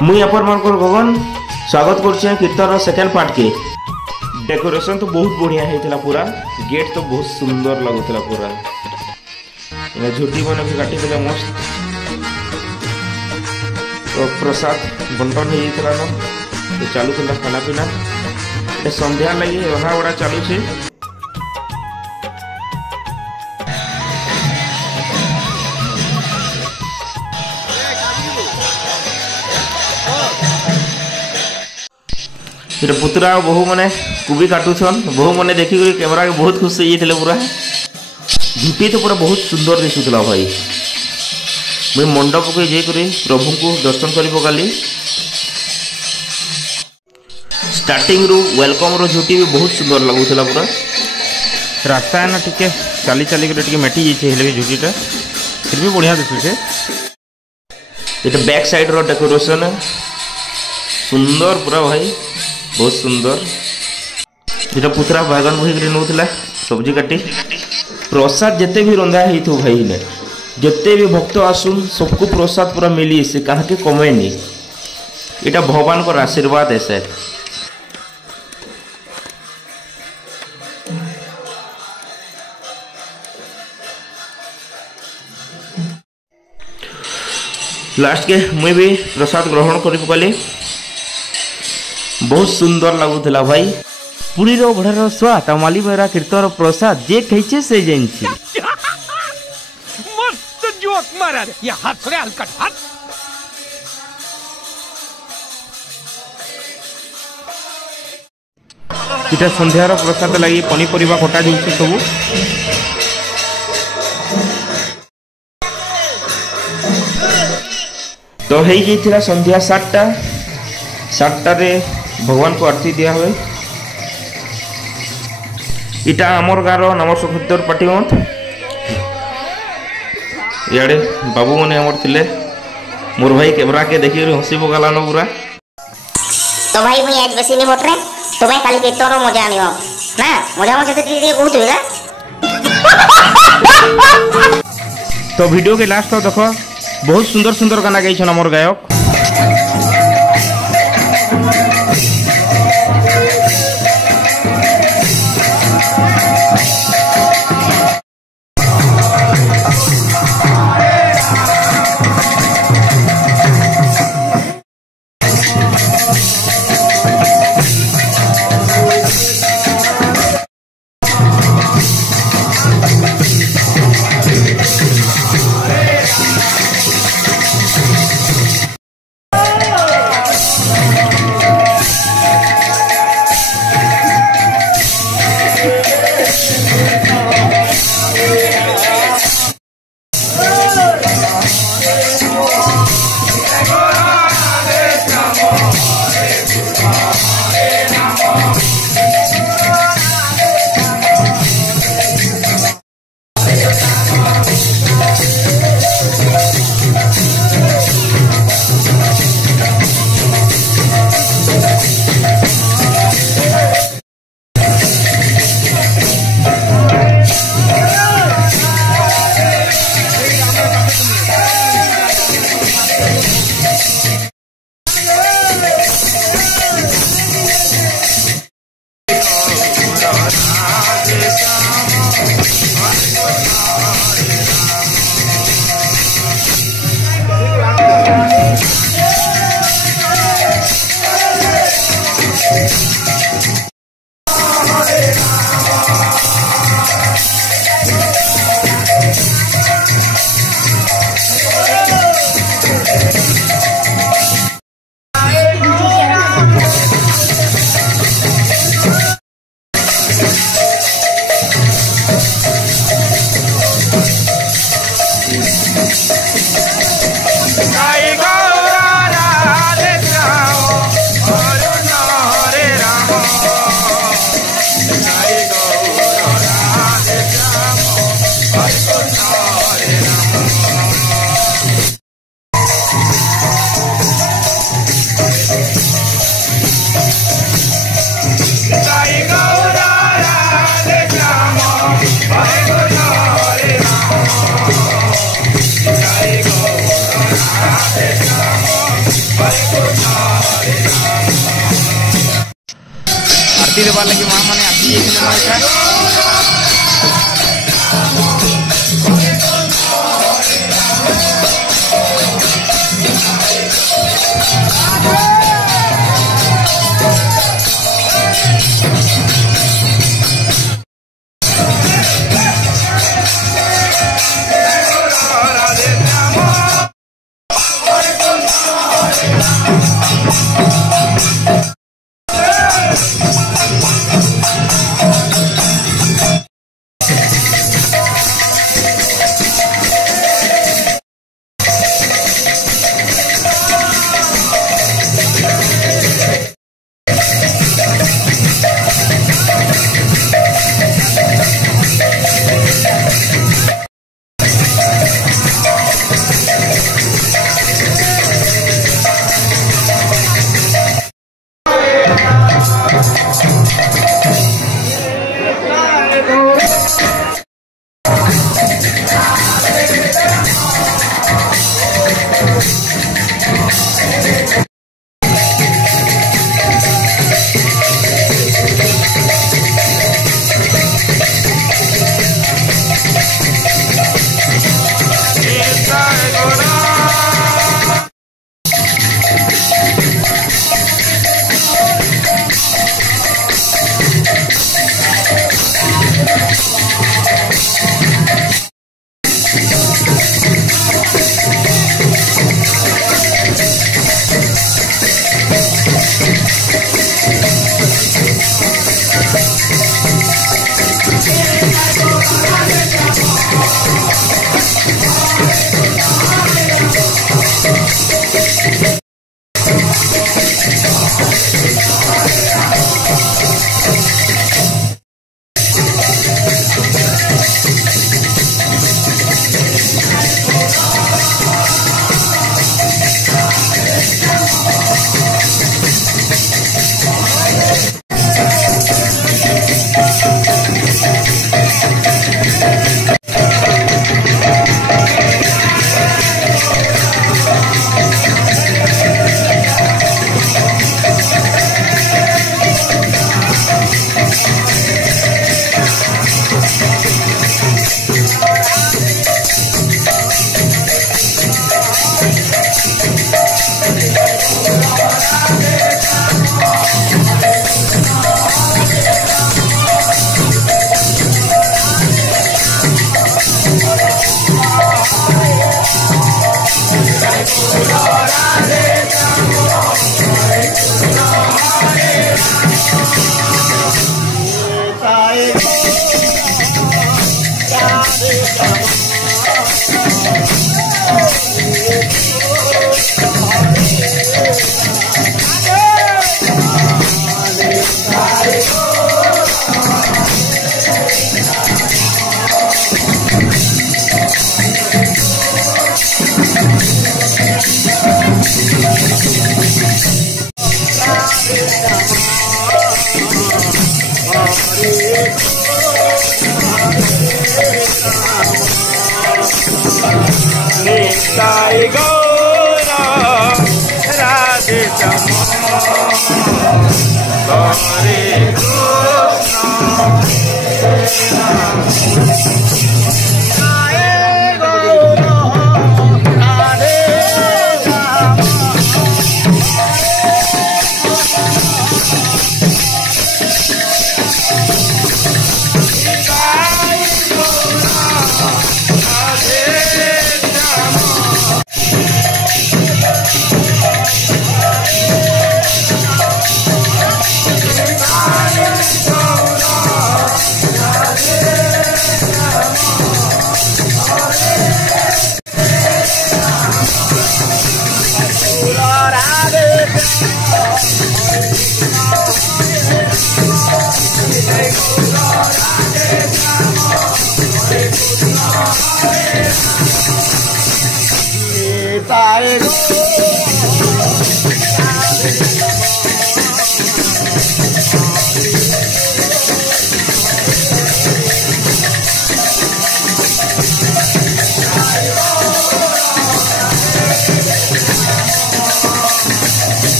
मुई अपन मन गगन स्वागत कर कीर्तन सेकेंड पार्ट के। डेकोरेशन तो बहुत बढ़िया होता पूरा, गेट तो बहुत सुंदर लगुला पूरा, झुटी मैंने भी काटी देला मस्त। तो प्रसाद बंटन होता न, तो चालू था खाना पीना, संध्या लगी रहा बड़ा चालू छे। पुतरा बहु मैंने कुबी काटुन, बहु मैंने देखिक कैमरा के बहुत खुश हो पूरा। झुटी तो पूरा बहुत सुंदर दिशुला भाई। मुझे मंडप को जाकर प्रभु को दर्शन कर पकाली। स्टार्टिंग रु वेलकम रो झुटी भी बहुत सुंदर लगुला पूरा। रास्ता है ना टिके चली चली टे मेटी जाइए भी झुटीटा फिर भी बढ़िया दिशुचे। ये बैक साइड रो डेकोरेशन सुंदर पूरा भाई, बहुत सुंदर। जो पुतरा बागन बही नौला सब्जी काटी प्रसाद जिते भी रंधा हो भाई ने, जिते भी भक्त आसुन सबको प्रसाद पूरा मिली से कहा के कमेनी। यहाँ भगवान को आशीर्वाद है सर। लास्ट के मुई भी प्रसाद ग्रहण कर पकली, बहुत सुंदर लगुला भाई। पुरी रो भड़ार स्वाद माली बेरा कीर्तन प्रसाद जे खाइछे से जानछि। मस्त जोक मारा रे, ये हाथ रे हल्का हाथ। इटा संध्यार प्रसाद लगी पनीपरिया कटा जाइए सब। तो हो जाइए संध्या 7टा रे भगवान को आरती दिया हुए। इटा आमर गाँव नमर सुखर पाटीमत इे बाबू मैंने आमर थिले। मोर भाई कैमरा के देखिए हसी पकाला न पूरा। तो भाई मुझे आज बेसी नहीं बोट रहे, तुम्हें खाली कीर्तन मजा आनी ना, मजा मजा तो बहुत हुएगा। तो वीडियो के लास्ट तो देखो बहुत सुंदर सुंदर गाना गाई आमर गायक। आरती देवार लगे माँ मैंने आसी Sai Gora Radhe Hare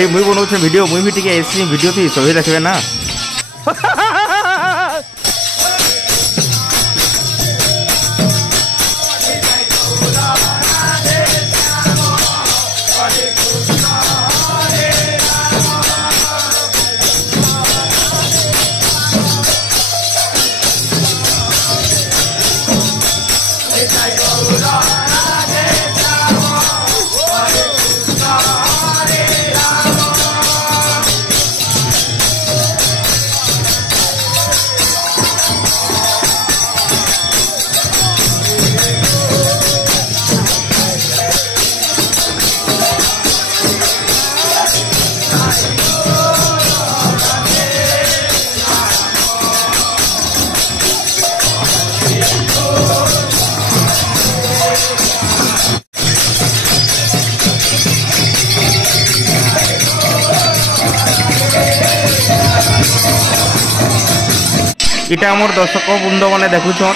भाई मुई बनाऊे वीडियो मुई भी टिके ऐसी वीडियो थी सभी देखबे ना। इटा मोर दर्शक बृंद मैंने देखुछन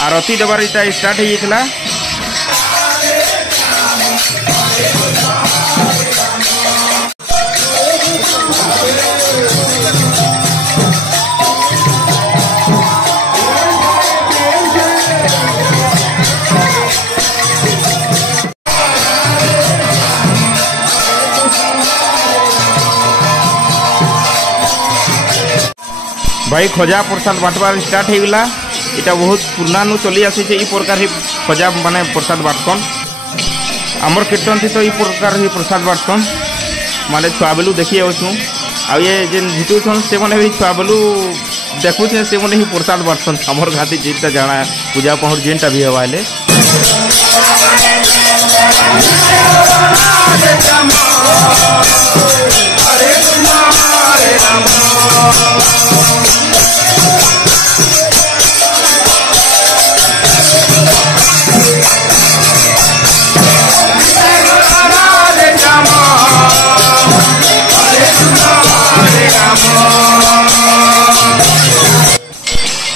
आरती देवार स्टार्ट होता भाई खजा प्रसाद बांटवार स्टार्ट होगा। इटा बहुत पुराना चली आसी प्रकार ही खजा माने प्रसाद बांटसन आमर कीर्तन थी तो ये प्रकार ही प्रसाद बांटसन माने छुआ बेलू देखी आसुँ आ ये जेन झिटुसन से मैंने भी छुआ बेलू देखुचे से मैंने ही प्रसाद बांटसन आमर घाटी जेनटा जाना पूजा पहुर जेनटा भी हवा है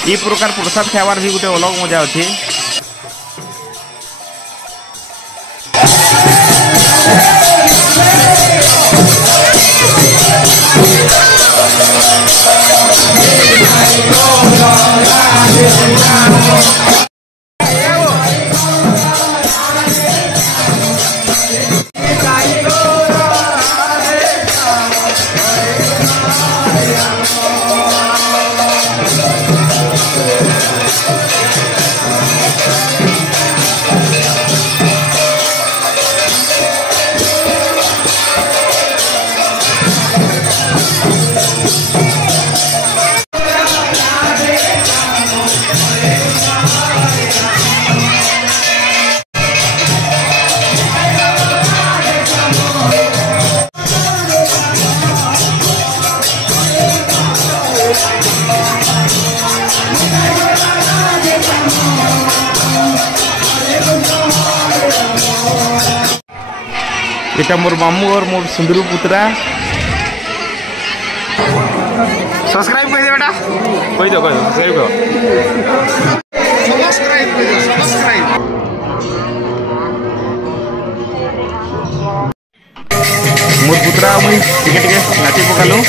ई प्रकार प्रसाद खावार भी गोटे अलग मजा अच्छे। এটা মোর মামু और मोर सुंदरू पुत्रा सब्सक्राइब कर दे बेटा कोई दो सब्सक्राइब करो सब्सक्राइब मोर पुत्रा मुई टिके टिके नाची पकालु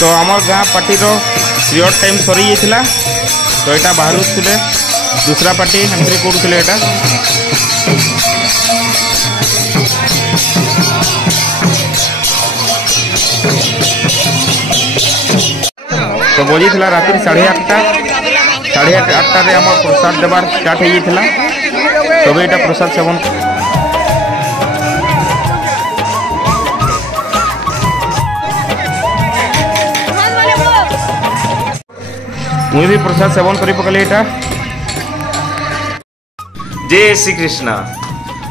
तो आमर गाँ पार्टी पीरियड टाइम सरी जाइला तो यहाँ बाहर थे दूसरा पार्टी एंट्री करुले यहाँ तो बजी थी राति 8:30 आम प्रसाद देवार स्टार्ट होता तब यहाँ प्रसाद सेवन मुझे भी प्रसाद सेवन कर पकली एटा। जय श्री कृष्ण।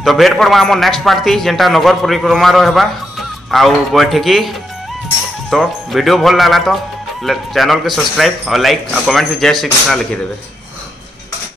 तो भेट पड़वा आम नेक्स्ट पार्ट थी जेनटा नगर परिक्रमा रहा आउ बैठकी। तो वीडियो भल लगा तो चैनल के सब्सक्राइब और लाइक और कमेंट से जय श्री कृष्ण लिखिदेवे।